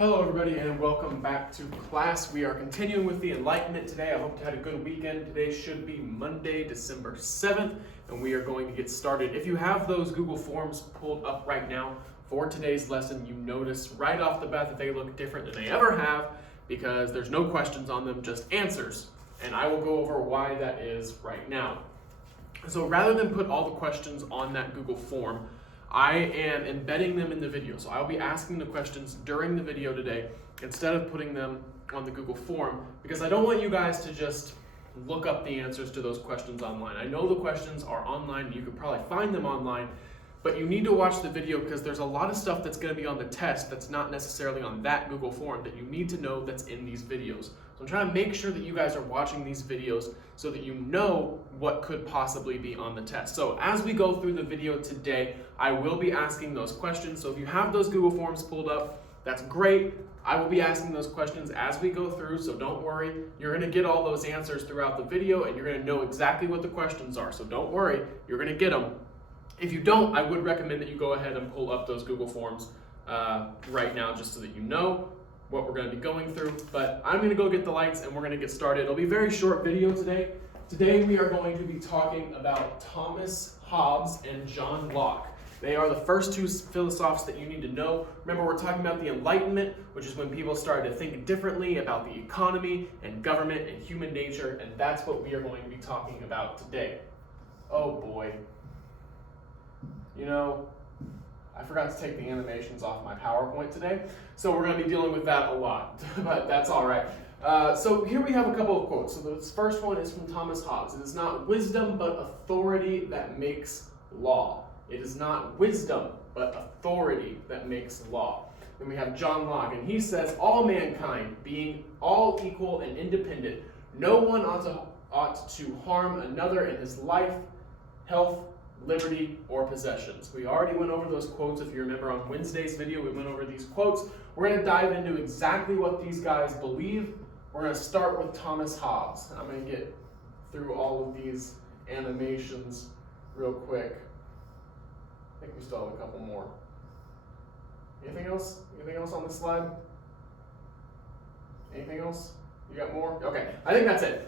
Hello everybody and welcome back to class. We are continuing with the Enlightenment today. I hope you had a good weekend. Today should be Monday, December 7th, and we are going to get started. If you have those Google Forms pulled up right now for today's lesson, you notice right off the bat that they look different than they ever have because there's no questions on them, just answers. And I will go over why that is right now. So rather than put all the questions on that Google form, I am embedding them in the video. So I'll be asking the questions during the video today instead of putting them on the Google form because I don't want you guys to just look up the answers to those questions online. I know the questions are online and you could probably find them online, but you need to watch the video because there's a lot of stuff that's going to be on the test that's not necessarily on that Google form that you need to know that's in these videos. So I'm trying to make sure that you guys are watching these videos so that you know what could possibly be on the test. So as we go through the video today, I will be asking those questions. So if you have those Google Forms pulled up, that's great. I will be asking those questions as we go through, so don't worry. You're going to get all those answers throughout the video and you're going to know exactly what the questions are. So don't worry, you're going to get them. If you don't, I would recommend that you go ahead and pull up those Google Forms right now just so that you know what we're going to be going through. But I'm going to go get the lights and we're going to get started. It'll be a very short video today. Today we are going to be talking about Thomas Hobbes and John Locke. They are the first two philosophers that you need to know. Remember, we're talking about the Enlightenment, which is when people started to think differently about the economy and government and human nature, and that's what we are going to be talking about today. Oh boy. You know, I forgot to take the animations off my PowerPoint today, so we're going to be dealing with that a lot, but that's all right. So here we have a couple of quotes. So this first one is from Thomas Hobbes. It is not wisdom but authority that makes law. It is not wisdom but authority that makes law. Then we have John Locke, and he says, all mankind being all equal and independent, no one ought to harm another in his life, health, liberty, or possessions. We already went over those quotes. If you remember on Wednesday's video, we went over these quotes. We're going to dive into exactly what these guys believe. We're going to start with Thomas Hobbes. I'm going to get through all of these animations real quick. I think we still have a couple more. Anything else? Anything else on this slide? Anything else? You got more? Okay, I think that's it.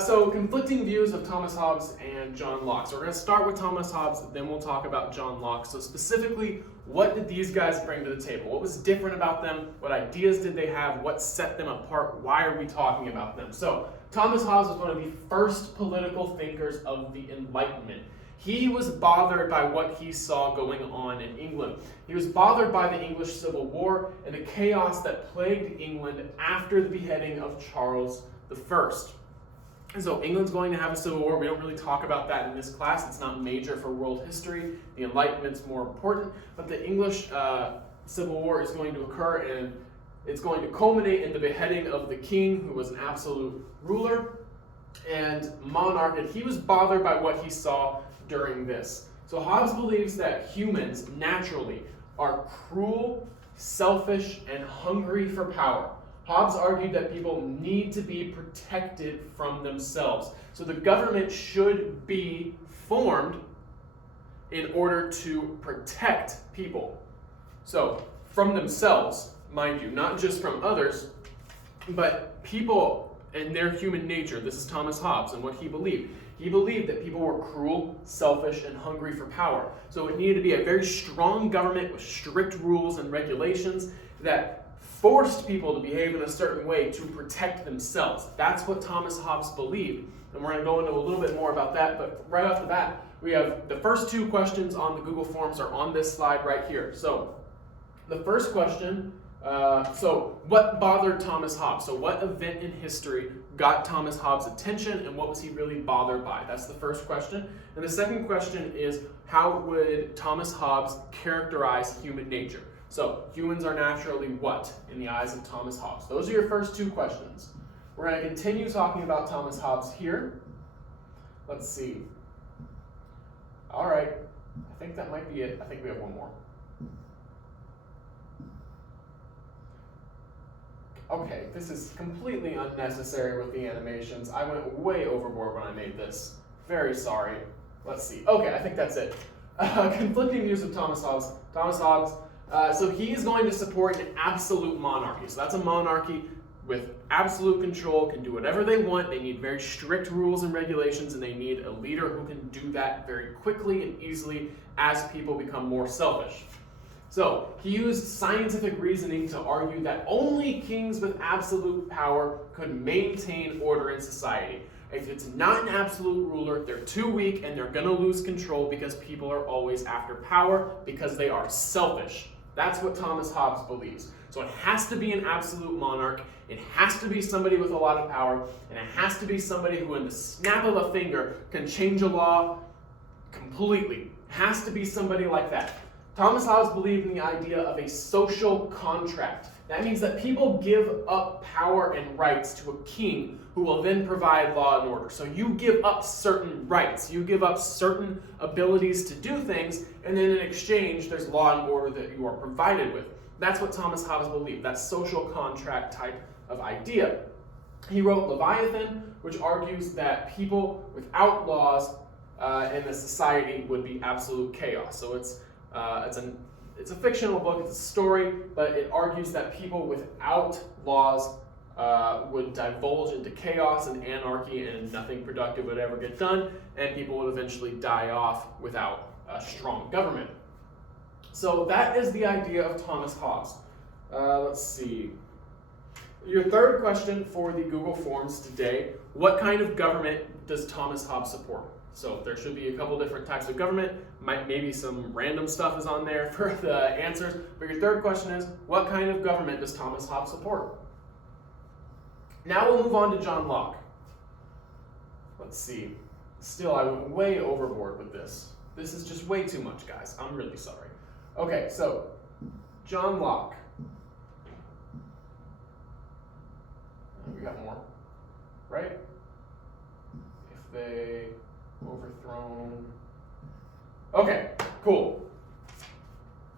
So conflicting views of Thomas Hobbes and John Locke. So we're going to start with Thomas Hobbes, then we'll talk about John Locke. So specifically, what did these guys bring to the table? What was different about them? What ideas did they have? What set them apart? Why are we talking about them? So Thomas Hobbes was one of the first political thinkers of the Enlightenment. He was bothered by what he saw going on in England. He was bothered by the English Civil War and the chaos that plagued England after the beheading of Charles I. And so England's going to have a civil war. We don't really talk about that in this class. It's not major for world history. The Enlightenment's more important. But the English Civil War is going to occur, and it's going to culminate in the beheading of the king, who was an absolute ruler and monarch. And he was bothered by what he saw during this. So Hobbes believes that humans naturally are cruel, selfish, and hungry for power. Hobbes argued that people need to be protected from themselves. So the government should be formed in order to protect people. So from themselves, mind you, not just from others, but people and their human nature. This is Thomas Hobbes and what he believed. He believed that people were cruel, selfish, and hungry for power. So it needed to be a very strong government with strict rules and regulations that forced people to behave in a certain way to protect themselves. That's what Thomas Hobbes believed. And we're going to go into a little bit more about that. But right off the bat, we have the first two questions on the Google Forms are on this slide right here. So the first question, so what bothered Thomas Hobbes? So what event in history got Thomas Hobbes' attention and what was he really bothered by? That's the first question. And the second question is, how would Thomas Hobbes characterize human nature? So humans are naturally what in the eyes of Thomas Hobbes? Those are your first two questions. We're going to continue talking about Thomas Hobbes here. Let's see. All right. I think that might be it. I think we have one more. Okay, this is completely unnecessary with the animations. I went way overboard when I made this. Very sorry. Let's see. Okay, I think that's it. Conflicting views of Thomas Hobbes. Thomas Hobbes So he is going to support an absolute monarchy. So that's a monarchy with absolute control, can do whatever they want. They need very strict rules and regulations, and they need a leader who can do that very quickly and easily as people become more selfish. So he used scientific reasoning to argue that only kings with absolute power could maintain order in society. If it's not an absolute ruler, they're too weak and they're going to lose control because people are always after power because they are selfish. That's what Thomas Hobbes believes. So it has to be an absolute monarch, it has to be somebody with a lot of power, and it has to be somebody who in the snap of a finger can change a law completely. It has to be somebody like that. Thomas Hobbes believed in the idea of a social contract. That means that people give up power and rights to a king who will then provide law and order. So you give up certain rights, you give up certain abilities to do things, and then in exchange there's law and order that you are provided with. That's what Thomas Hobbes believed, that social contract type of idea. He wrote Leviathan, which argues that people without laws in a society would be absolute chaos. So it's a fictional book, it's a story, but it argues that people without laws would divulge into chaos and anarchy, and nothing productive would ever get done, and people would eventually die off without a strong government. So that is the idea of Thomas Hobbes. Let's see. Your third question for the Google Forms today: what kind of government does Thomas Hobbes support? So there should be a couple different types of government. Maybe some random stuff is on there for the answers. But your third question is, what kind of government does Thomas Hobbes support? Now we'll move on to John Locke. Let's see. Still, I went way overboard with this. This is just way too much, guys. I'm really sorry. Okay, so John Locke. We got more, right? If they overthrown. Okay, cool.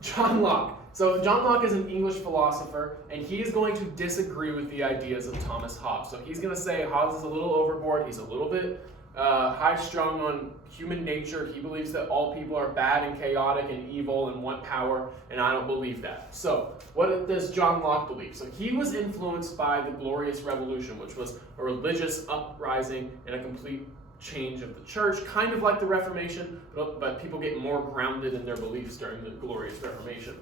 John Locke. So John Locke is an English philosopher, and he is going to disagree with the ideas of Thomas Hobbes. So he's going to say Hobbes is a little overboard. He's a little bit high-strung on human nature. He believes that all people are bad and chaotic and evil and want power, and I don't believe that. So what does John Locke believe? So he was influenced by the Glorious Revolution, which was a religious uprising and a complete change of the church, kind of like the Reformation, but people get more grounded in their beliefs during the Glorious Reformation.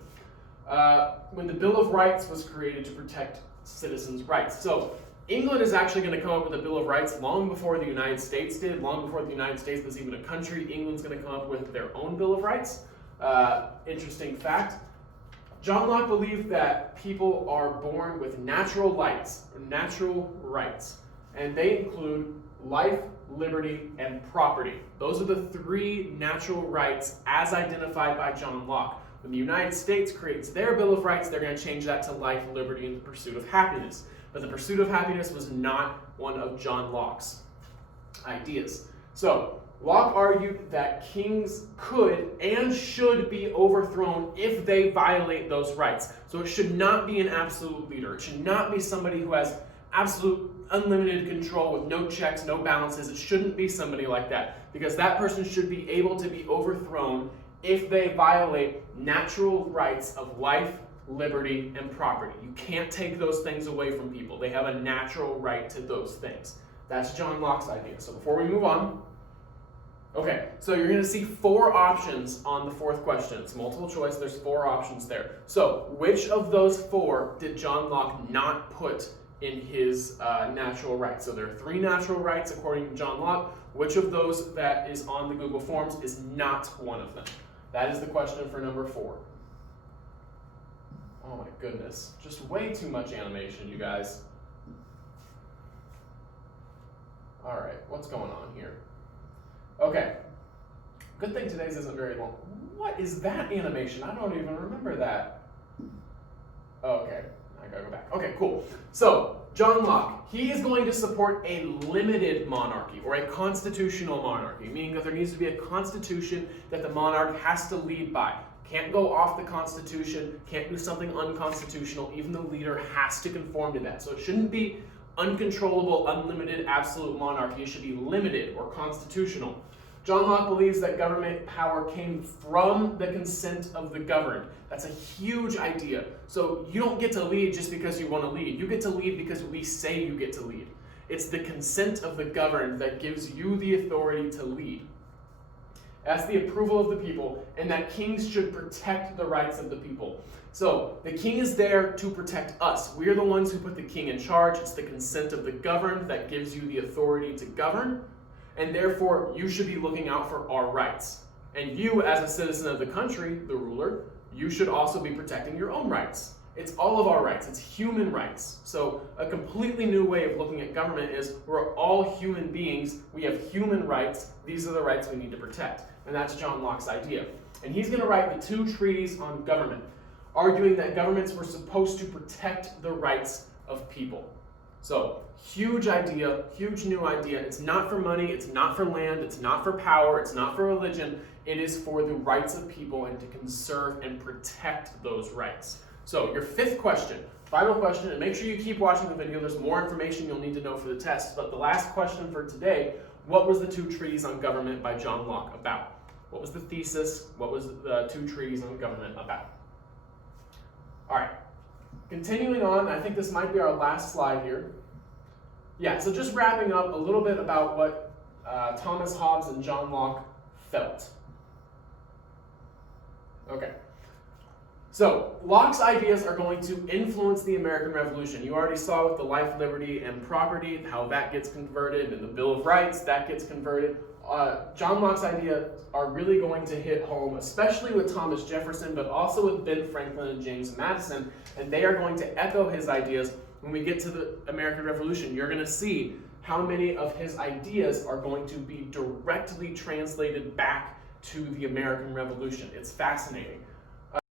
When the Bill of Rights was created to protect citizens' rights. So England is actually going to come up with a Bill of Rights long before the United States did. Long before the United States was even a country, England's going to come up with their own Bill of Rights. Interesting fact. John Locke believed that people are born with natural rights, and they include life, liberty, and property. Those are the three natural rights as identified by John Locke. When the United States creates their Bill of Rights, they're going to change that to life, liberty, and the pursuit of happiness. But the pursuit of happiness was not one of John Locke's ideas. So, Locke argued that kings could and should be overthrown if they violate those rights. So it should not be an absolute leader. It should not be somebody who has absolute unlimited control with no checks, no balances. It shouldn't be somebody like that, because that person should be able to be overthrown if they violate natural rights of life, liberty, and property. You can't take those things away from people. They have a natural right to those things. That's John Locke's idea. So before we move on, okay, so you're going to see 4 options on the 4th question. It's multiple choice. There's 4 options there. So which of those 4 did John Locke not put in his natural rights? So there are 3 natural rights according to John Locke. Which of those that is on the Google Forms is not one of them? That is the question for number 4. Oh my goodness. Just way too much animation, you guys. Alright, what's going on here? Okay. Good thing today's isn't very long. What is that animation? I don't even remember that. Okay, I gotta go back. Okay, cool. So, John Locke, he is going to support a limited monarchy, or a constitutional monarchy, meaning that there needs to be a constitution that the monarch has to lead by. Can't go off the Constitution, can't do something unconstitutional, even the leader has to conform to that. So it shouldn't be uncontrollable, unlimited, absolute monarchy. It should be limited or constitutional. John Locke believes that government power came from the consent of the governed. That's a huge idea. So you don't get to lead just because you want to lead. You get to lead because we say you get to lead. It's the consent of the governed that gives you the authority to lead. That's the approval of the people, and that kings should protect the rights of the people. So the king is there to protect us. We are the ones who put the king in charge. It's the consent of the governed that gives you the authority to govern, and therefore you should be looking out for our rights. And you, as a citizen of the country, the ruler, you should also be protecting your own rights. It's all of our rights. It's human rights. So a completely new way of looking at government is we're all human beings. We have human rights. These are the rights we need to protect. And that's John Locke's idea. And he's going to write the 2 treatises on government, arguing that governments were supposed to protect the rights of people. So, huge idea, huge new idea. It's not for money, it's not for land, it's not for power, it's not for religion. It is for the rights of people and to conserve and protect those rights. So, your 5th question, final question, and make sure you keep watching the video. There's more information you'll need to know for the test. But the last question for today, what was the 2 treatises on government by John Locke about? What was the thesis? What was the 2 treatises on government about? All right, continuing on, I think this might be our last slide here. Yeah, so just wrapping up a little bit about what Thomas Hobbes and John Locke felt. Okay. So, Locke's ideas are going to influence the American Revolution. You already saw with the life, liberty, and property, how that gets converted, and the Bill of Rights, that gets converted. John Locke's ideas are really going to hit home, especially with Thomas Jefferson, but also with Ben Franklin and James Madison, and they are going to echo his ideas when we get to the American Revolution. You're going to see how many of his ideas are going to be directly translated back to the American Revolution. It's fascinating.